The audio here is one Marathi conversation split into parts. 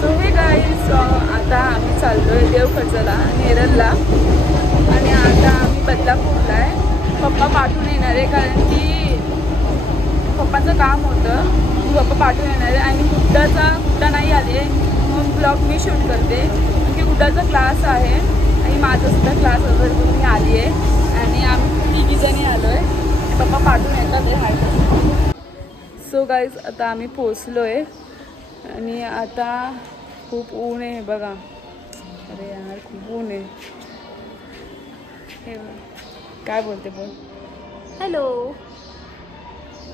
सो हे गाईज आता आम्ही चाललो आहे देवखर्चला नेरळला आणि आता आम्ही बदलापूरला आहे. पप्पा पाठवून येणार आहे कारण की पप्पाचं काम होतं. पप्पा पाठवून येणार आहे आणि गुड्डा नाही आले मग ब्लॉग मी शूट करते कारण की गुड्डाचा क्लास आहे आणि माझासुद्धा क्लास वगैरे करून मी आली आहे आणि आम्ही तिघीजणी आलो आहे. पप्पा पाठवून येतात ते हाय. सो गाईज आता आम्ही पोचलो आहे आणि आता खूप ऊन आहे बघा. अरे यार खूप ऊन आहे. हे काय बोलते बोल. हॅलो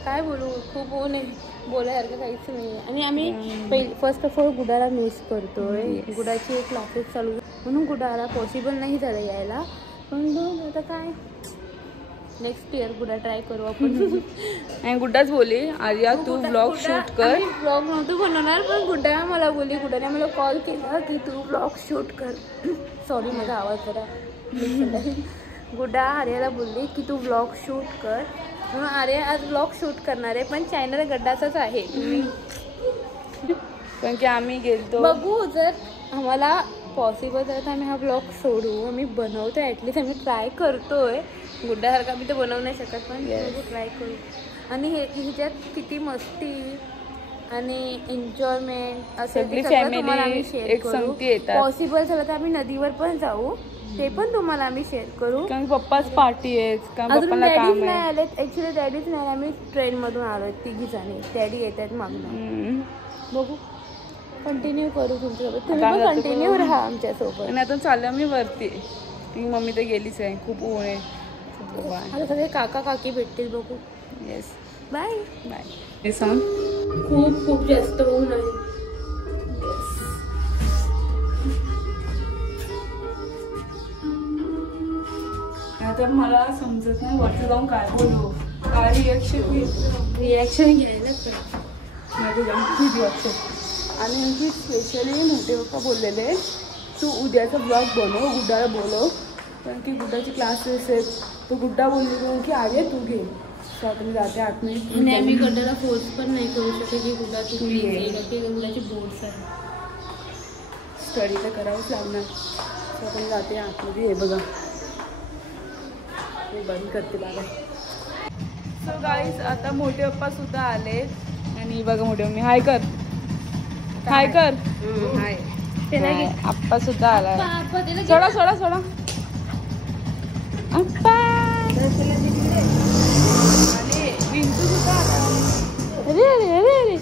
काय बोलू खूप ऊन आहे बोलायसारखं काहीच नाही. आणि आम्ही फर्स्ट ऑफ ऑल गुडाला मिस करतोय. गुडाचे क्लासेस चालू म्हणून गुडाला पॉसिबल नाही झालं यायला पण आता काय नेक्स्ट इयर गुडा ट्राय करू आपण. आणि गुड्डाच बोली आर्या तू ब्लॉग शूट कर. ब्लॉग नव्हतं बनवणार पण गुड्डा मला बोलली. गुड्डाने मला कॉल केला की तू ब्लॉग शूट कर. सॉरी माझा आवाज जरा. गुड्डा आर्याला बोलली की तू ब्लॉग शूट कर म्हणून आर्या आज ब्लॉग शूट करणार आहे पण चॅनल गड्डाचाच आहे. कारण की आम्ही गेलतो बघू जर आम्हाला पॉसिबल झालं तर आम्ही हा ब्लॉग सोडू. आम्ही बनवतो ॲटलिस्ट आम्ही ट्राय करतोय. गुड्डासारखा आम्ही तर बनवू नाही शकत पण ट्राय करू. आणि ह्याच्यात किती मस्ती आणि एन्जॉयमेंट असं तुम्हाला आम्ही शेअर करू. पॉसिबल झालं तर आम्ही नदीवर पण जाऊ ते पण तुम्हाला आम्ही शेअर करू. कारण पप्पाच पार्टी आहे. अजून डॅडीच नाही आलेत. ॲक्च्युली डॅडीच नाही आम्ही ट्रेनमधून आलो आहेत तिघी जणी. डॅडी येत आहेत मागणं. बघू कंटिन्यू करू तुमच्यासोबत. तुम्ही पण कंटिन्यू राहा आमच्यासोबत. आणि आता चाललं मी वरती. ती मम्मी तर गेलीच आहे. खूप ऊन आहे. आता सगळे काका काकी भेटतील बघू. Yes bye bye. हे सांग खूप जास्त ऊन आहे. आता मला समजत नाही वरती जाऊन काय बोलू. काय रिॲक्शन घ्यायला माझे जाऊन रिॲक्शन. आणि आणखी स्पेशली मोठे पप्पा बोललेले तू उद्याचा ब्लॉग बनव गुड्डाला बोलव कारण की गुड्डाचे क्लासेस आहेत. तो गुड्डा बोलली की आर्या तू घे. सो आता मी जाते आतमध्ये. आणि आम्ही गुड्डाला फोर्स पण नाही करू शकतो की गुड्डा तू घे. गुड्डाची बोर्ड्स आहे. स्टडी तर करावंच लागणार. सो आता मी जाते आतमध्ये. हे बघा मी बंद करते बघा. सो गाईज आता मोठे पप्पा सुद्धा आले आणि बघा मोठे मम्मी हाय कर. हाय कर. हाय. आप्पा सुद्धा आला. सोडा सोडा सोडा आप्पा. आणि विंटू सुद्धा आला. अरे अरे अरे अरे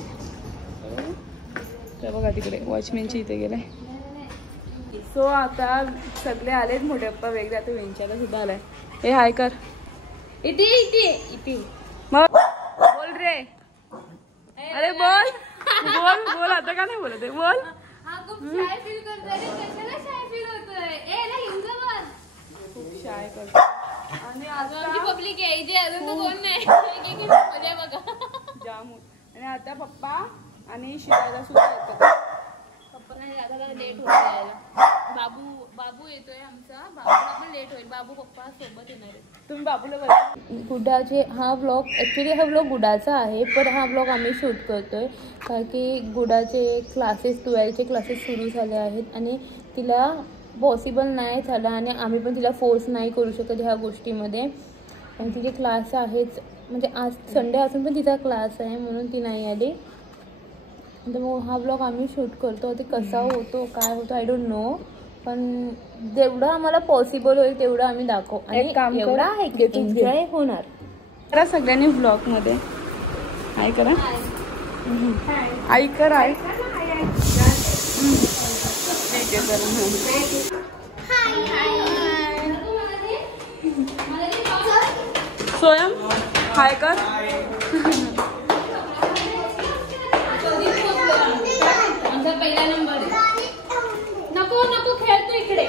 तर बघा तिकडे वॉचमॅनची इथे गेलाय. सो आता सगळे आलेत मोठे पप्पा वेगळे. आता विंचाला सुद्धा आलाय. हे हाय कर. इथे इथे इथे मग बोल रे. अरे बोल बोल बोल. आता का नाही बोलत आहे बोल. खूप शाय फील करतोय. कशाला शाय फील होतोय. ए ना हिंग बस. खूप शाय करतो. आणि आता पब्लिक आहे इथे अजून तर कोण नाही. मजा बघा जाम. आणि आता पप्पा आणि शिरायला सुद्धा येतात. पप्पा नाही दादाला लेट होत यायला. बाबू येतोय आमचा. बाबूला पण लेट होईल. बाबू पप्पा सोबत येणार आहे. तुम्ही बाबूला बघा. गुड्डाचे हा व्लॉग ॲक्च्युली हा व्लॉग गुडाचा आहे पण हा व्लॉग आम्ही शूट करतोय कारण की गुडाचे क्लासेस 12चे क्लासेस सुरू झाले आहेत आणि तिला पॉसिबल नाही झालं आणि आम्ही पण तिला फोर्स नाही करू शकत ह्या गोष्टीमध्ये. आणि तिचे क्लास आहेच म्हणजे आज संडे असून पण तिचा क्लास आहे म्हणून ती नाही आली. तर मग हा ब्लॉग आम्ही शूट करतो. ते कसा होतो काय होतो आय डोंट नो पण जेवढं आम्हाला पॉसिबल होईल तेवढं आम्ही दाखवू. आणि एवढं आहे की एन्जॉय होणार. करा सगळ्यांनी ब्लॉगमध्ये हाय करा. आई कर आई. स्वयं हाय कर. पहिला नंबर नको नको खेळतो इकडे.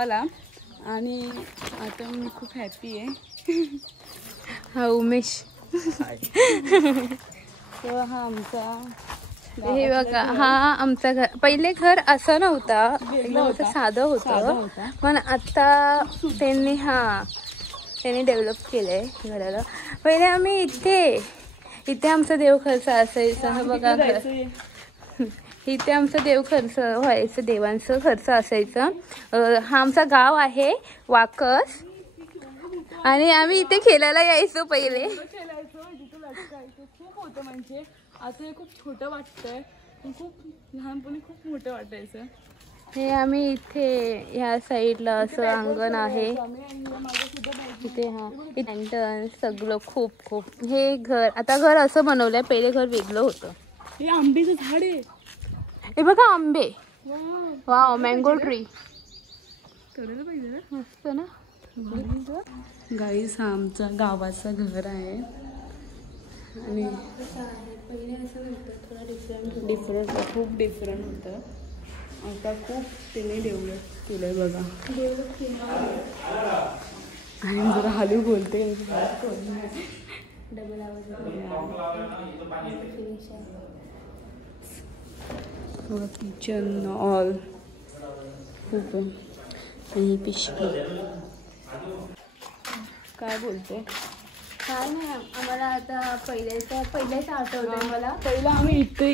गावाला आणि आता मी खूप हॅपी आहे. हा उमेश. तर हा आमचा हे बघा, हा आमचा घर. पहिले घर असं नव्हता, एकदम असं साधं होतं, पण आता त्यांनी डेव्हलप केलंय घराला. पहिले आम्ही इथे आमचा देव खर्च असायचा. हा बघा घर, इथे आमचं देव खर्च व्हायचं, देवांचं खर्च असायचं. हा आमचा गाव आहे वाकस, आणि आम्ही इथे खेळायला यायचो पहिले. खूप होतं, म्हणजे आता हे खूप छोटं वाटतंय, पण खूप लहानपणी खूप मोठं वाटायचं. हे आम्ही इथे ह्या साईडला असं अंगण आहे इथे. हा लँटर्न सगळं खूप हे घर, आता घर असं बनवलंय, पहिले घर वेगळं होतं. हे आंब्याचं झाड आहे, हे बघा आंबे. Wow, mango tree. करायला पाहिजे ना, मस्त ना. गाईस, हा आमचा गावाचं घर आहे आणि पहिले असं नव्हतं, थोडा डिफरंट खूप डिफरंट होतं. आता खूप त्याने डेव्हलप केलंय बघा. आणि मी जरा हलू बोलते, डबल आवाज बघा. किचन ऑल खूप आहे. आणि पिशवी काय बोलते, काय नाही. आम्हाला आता पहिल्याच आठवतंय मला. पहिलं आम्ही इथे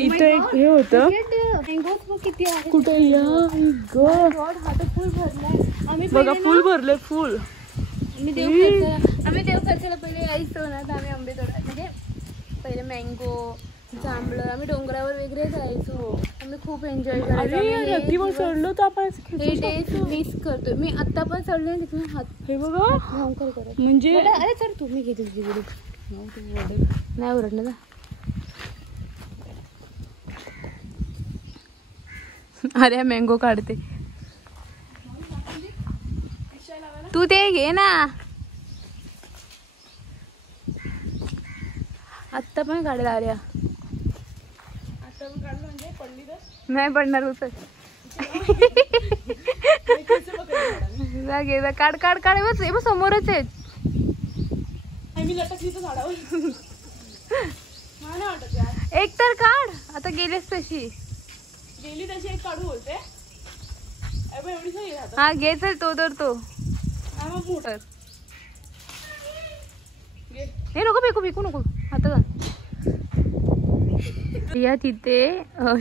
हे होतं. किती आहे कुठे या हा तर फुल भरलाय. आम्ही बघा, फुल भरले फुल. आम्ही देवखर्चाला पहिले यायचो ना, तर आम्ही आंबे तोडायला, म्हणजे पहिले मँगो, जांभळं, आम्ही डोंगरावर वगैरे जायचो. आम्ही खूप एन्जॉय करायचो. चढलो तर आपण हे डेज मिस करतोय मी. आता पण चढले तिथून हात, हे बघा करत म्हणजे. अरे सर तुम्ही घेतली नाही ओरडलं ना. अरे मँगो काढते, तू ते घे ना. आत्ता पण काढेल आर्या. नाही पडणार उचल. काढ काढ काढ, बस समोरच आहेत. एक तर काढ, आता गेलेस तशी एक काढू बोलते. हा घे, चल तो तर तो. हे नको फेकू नको आता. या तिथे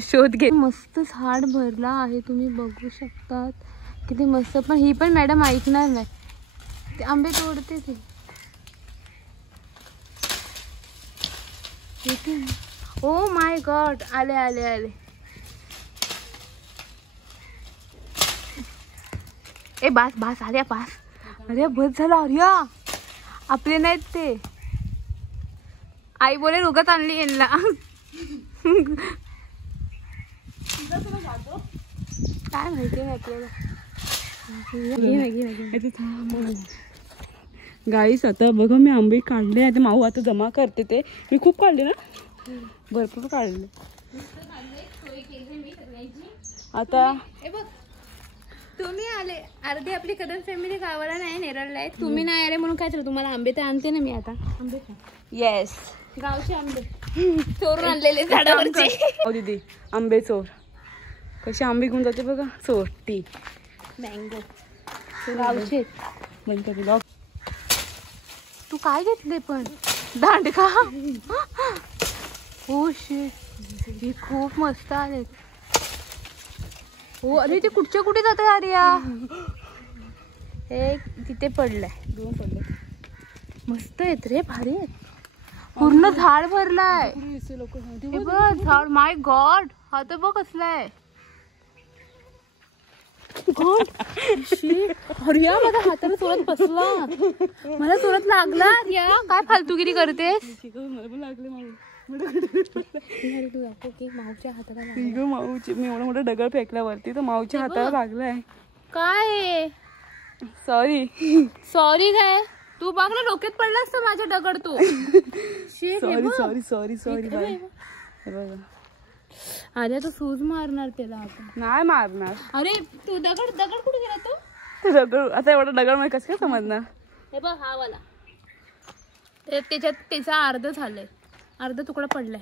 शोध घे. मस्त झाड भरला आहे, तुम्ही बघू शकतात किती मस्त. पण ही पण मॅडम ऐकणार नाही, ते आंबे तोडते ते. ओ माय गॉड, आले आले आले. ए बास आर्या, बास. अरे बस झालं आर्या, आपले नाहीत ते. आई बोले उगाच आणली यांना. काय माहिती नाही आपल्याला. गाईस, आता बघा मी आंबे काढले आता. माऊ आता जमा करते ते. मी खूप काढले ना, भरपूर काढले. आता तुम्ही आले, अर्धी आपली कदम फॅमिली गावाला नाही, नेरळला आहे. तुम्ही नाही आले म्हणून काय झालं, तुम्हाला आंबे तर आणते ना मी. आता आंबे येस, गावचे आंबे चोरून आणलेले झाडावरचे. हो दीदी, आंबे चोर. कशी आंबे घेऊन जाते बघा, चोरटी. मँगो गावचे. ब्लॉग. तू काय घेतले पण, दांडका. हो शिट, हे खूप मस्त आले. हो, अरे ते कुठच्या कुठे जाते आर्या. हे तिथे पडलंय, 2 पडले. मस्त आहेत रे, भारी आहेत. पूर्ण झाड भरलाय. हे बघ झाड, माय गॉड. हा तर बघ कसलाय. अरे माझ्या हाताला चोरत बसला, मला चोरत लागला. या काय फालतूगिरी करतेस. माऊच्या हाताला माऊची, मी एवढा मोठा दगड फेकल्यावरती तर माऊच्या हाताला लागलाय. काय सॉरी काय, तू बघ ना डोक्यात पडलास तर माझ्या दगड. तू सॉरी बाय. अरे तू सूज मारणार त्याला. आता नाही मारणार. अरे तू दगड कुठे गेला. दगड आता एवढा दगड मला कसं काय समजणार. हे बघ हा वाला त्याच्यात त्याचा अर्ध झालंय, अर्धा तुकडा पडलाय.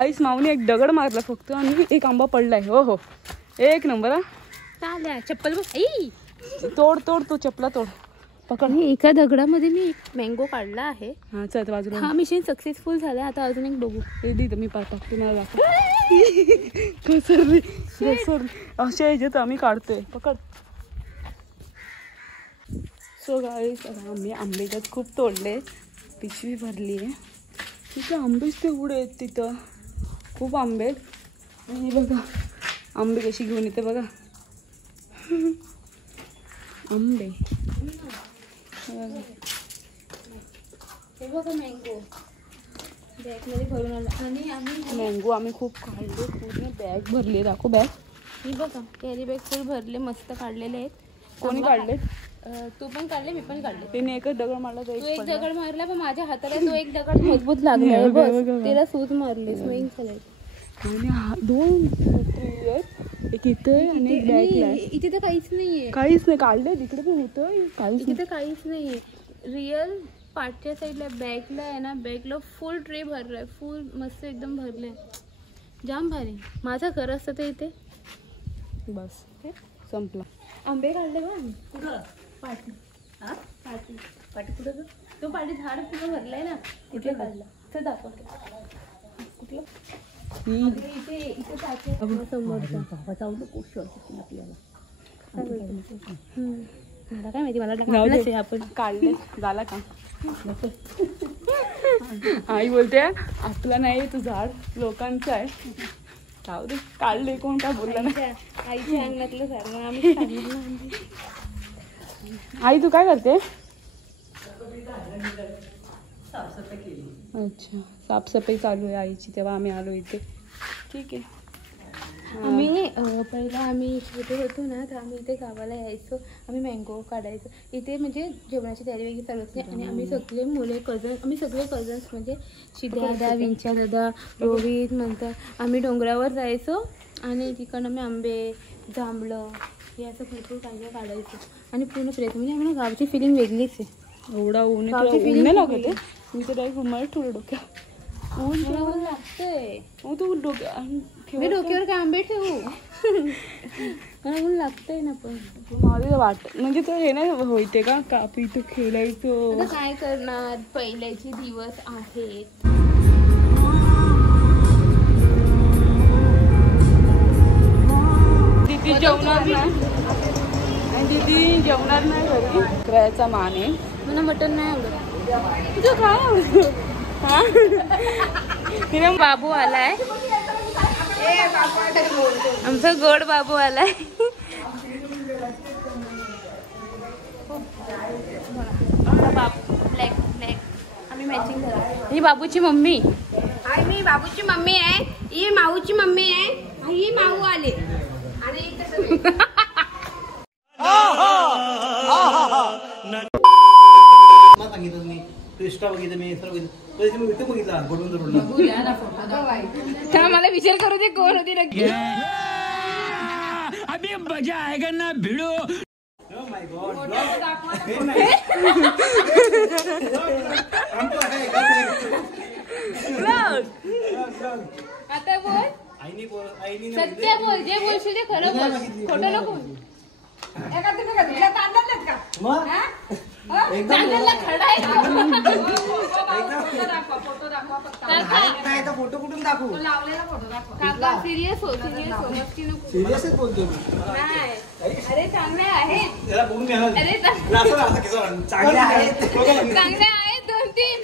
आईस माऊने एक दगड मारला फक्त आणि एक आंबा पडलाय. हो हो एक नंबर. हा चालेल चप्पल बघ. आई तोड तोड तू चपला तोड पकड. एका दगडामध्ये मी एक मँगो काढला आहे. हा चल बाजूला. हा मिशन सक्सेसफुल झालाय. आता अजून एक बघू. हे दे मी टाकते मला घसरली घसरली अशा ह्याच्यात आम्ही काढतोय. पकड. सो गाईस आम्ही आंबे त्यात खूप तोडले, पिशवी भरली आहे. तिथे आंबेच तेवढे आहेत, तिथं खूप आंबे आहेत. आणि बघा आंबे कशी घेऊन येते बघा. आंबे हे बघा मँगो बॅगमध्ये भरून आला. आणि आम्ही मँगो आम्ही खूप काढले, पूर्ण बॅग भरली. दाखव बॅग. ही बघा कॅरी बॅग फुल भरले, मस्त काढलेले आहेत. कोणी काढले? तू पण काढले, मी पण काढले. त्याने एकच दगड मारला. तू एक दगड मारला पण माझ्या हाताला तो एक दगड मजबूत लागलाय. बस त्याला सूज मारली, स्विंग झालंय. आणि दोन ट्री आहेत, एक इथे आणि एक बॅगला आहे. इथे तर काहीच नाहीये, काहीच नाही काढले. तिकडे पण होतं काहीच. इथे तर काहीच नाहीये. रिअल पाठच्या साईडला बॅगला आहे ना, बॅगला फुल ट्रे भरलाय, फुल मस्त एकदम भरलंय. जाम भारी. माझं घर असतं ते इथे. बस संपला. आंबे काढले बघ आम्ही. कुठं पाठी? हा पाठी. पाठी कुठं? तो पाठी झाड पुढं भरलाय ना, तिथे काढला. तर दाखव कुठलं. इथे इथे पाठी समोरचा मला काय माहिती. मला आपण काढले झाला का. आई बोलते आपला नाही तू झाड लोकांचं आहे. जाऊ दे काढले, कोण काय बोलला नाही. आईच्या अंगणातलं सारं आम्ही सांगितलं. आई तू काय करते? अच्छा साफसफाई चालू आहे आईची. तेव्हा आम्ही आलो इथे. ठीक आहे. आम्ही पहिला आम्ही छोटे होतो ना, तर आम्ही इथे गावाला यायचो. आम्ही मँगो काढायचो इथे, म्हणजे जेवणाची तयारी वगैरे चालू असते. आणि आम्ही सगळे मुले आम्ही सगळे कझन्स म्हणजे शिद्या दादा, विंच्या दादा, रोहित नंतर आम्ही डोंगरावर जायचो. आणि तिकडनं आम्ही आंबे, जांभळं हे असं भरपूर काही काढायचं. आणि पूर्ण फ्रेश, म्हणजे आम्हाला गावची फिलिंग वेगळीच आहे. एवढा ऊन ऊन लागत. मी तर डायरेक्ट रुमाल ठेवलं डोक्यात. ऊन लागतंय. तू डोक्या मी डोक्यावर काय आंबे ठेवू. मला ऊन लागतंय ना. पण मला वाट म्हणजे तर हे नाही होते का कापी इथं खेळायचं. आता काय करणार, पहिल्याचे दिवस आहेत. दीदी जेवणार नाही, दीदी जेवणार नाही घरी. करायचा मान आहे. मला मटण नाही आवडत. तुझं काय आवडतं? हा बाबू आलाय, आमचा गोड बाबू आलाय. बाबू ब्लॅक ब्लॅक आम्ही मॅचिंग झालो. ही बाबूची मम्मी. हाय मी बाबूची मम्मी आहे, ही माऊची मम्मी आहे. ही माऊ आले आणि सांगितलं मी क्रिस्टा बघितलं, मी सर्व बघितलं. मी इथे बघितला मला विचार करू दे कोण होती नक्की. अभी मजा आएगा ना भिड़ो. आता बोल, सत्य बोल, जे बोलशील ते खरं बोल, खोटं नको बोल. फोटो कुठून दाखवू? काका सिरियस हो, सिरियस हो, मस्ती नको. सिरियसच बोलतो मी. नाही अरे चांगले आहेत. त्याला बोलून घ्या ना. अरे चांगले आहेत, चांगले आहेत 2-3.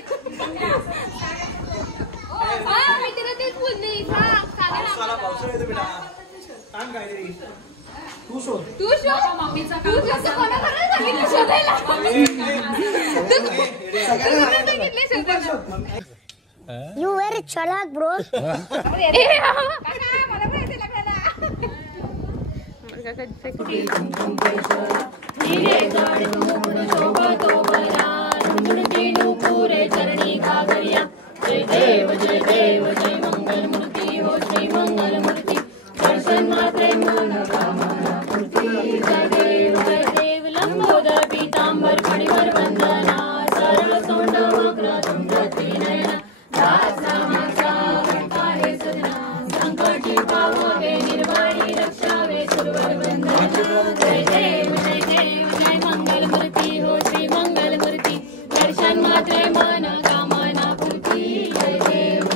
हा मी तिला तेच बोलली. पावसाळा येतो बेटा. सांग काहीतरी. तू शोध. तू शोध. मम्मीचा तू शोध. कोणाकडे सांगितलं शोधायला? सांगितलं शोधायला. यू वेरी चलाक ब्रो. जय देव जय देव जय मंगल मूर्ती हो, श्री मंगल मूर्ती. दर्शन मात्रे मनोकामना पूर्ती. जय देव जय मंगलमूर्ती हो श्री मंगलमूर्ती दर्शन मात्रे मन कामना पूर्ती जय देव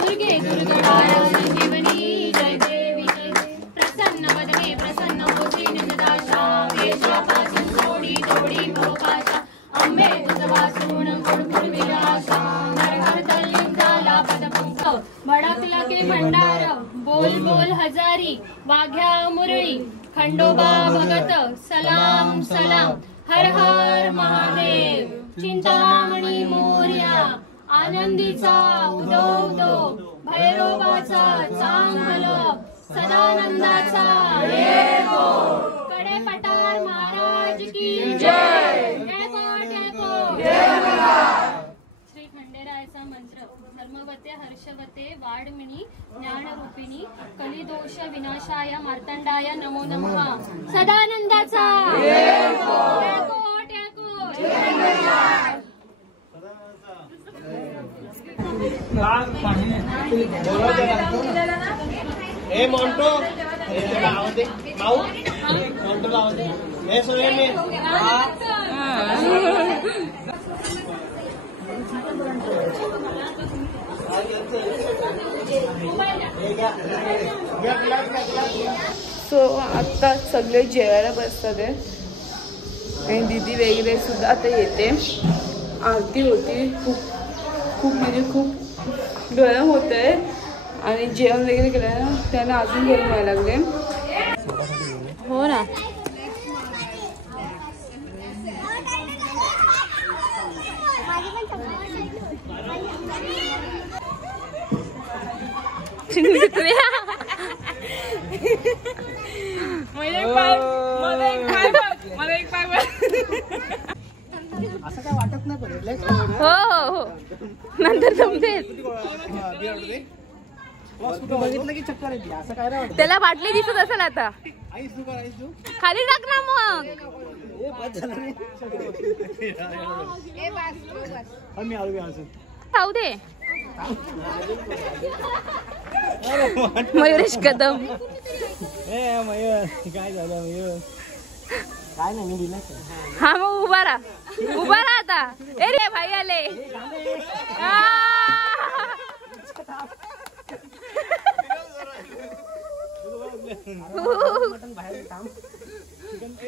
दुर्गे दुर्गणाया संजीवनी जय देवी जय देव प्रसन्न वदने प्रसन्न होती निंदाशा वेशापासून थोडी थोडी भोपाशा अंबे तुझ वासून गुडगुड विलासा नरहर तल्लीम झाला पदपंख भडकला की भंडार बोल बोल हजारी वाघ्या मुरळी खंडोबा भगत सलाम सलाम हर हर महादेव चिंतामणी मोरया आनंदीचा उदो उदो भैरोबाचा चांगल सदानंदाचा देवो कडे पठार महाराज की जय श्री खंडेरायाचा मंत्र धर्मवते हर्षवते वाडमिणी ज्ञानरूपिणी कलिदोष विनाशाय मार्तंडाय नमो नमः सदानंदाचा ए मोंटो आवते माऊ मोंटो आवते ए सोये में सो आता सगळे जेवायला बसतात आहे आणि दीदी वगैरे सुद्धा आता येते. आरती होती खूप म्हणजे खूप गरम होत आहे आणि जेवण वगैरे केलं ना त्याला अजून गरम व्हायला लागले. हो ना असं काय वाटत नाही पण हो हो हो नंतर जमते बघितलं की चक्कर येते असं काय नाही त्याला बाटली दिसत असेल आता खाली टाक ना मग खाऊ दे. मयुरेश कदम काय झालं मयूर काय नाही मी दिलं हा मग उभा राहा आता. ए रे भाई आले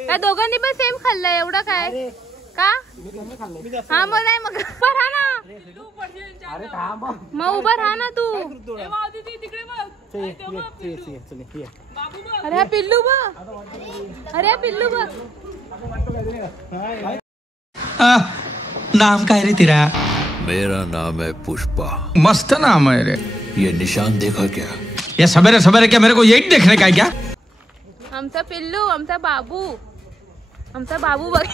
काय दोघांनी पण सेम खाल्लंय एवढं काय का हा मग नाही मग राहा ना मग उभा राहा ना तू. अरे पिल्लू बघ अरे पिल्लू बघ नाम काय रे तेरा? मेरा नाम है पुष्पा. मस्त नाम है रे. ये निशान देखा क्या? ये सवेरे सवेरे क्या मेरे को यही देखने का है क्या? आमचा पिल्लू आमचा बाबू बघ.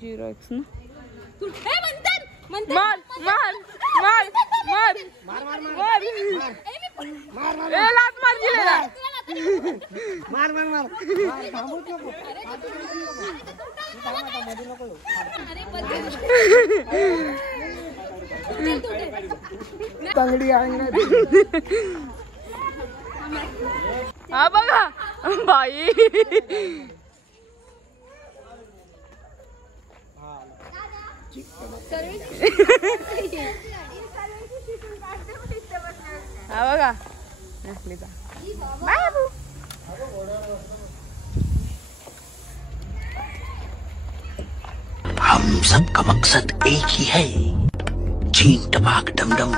झेरॉक्स ना हा बघा बाई हा बघा बाबू हम सबका मकसद एक ही है, चीन टपाक डमडम.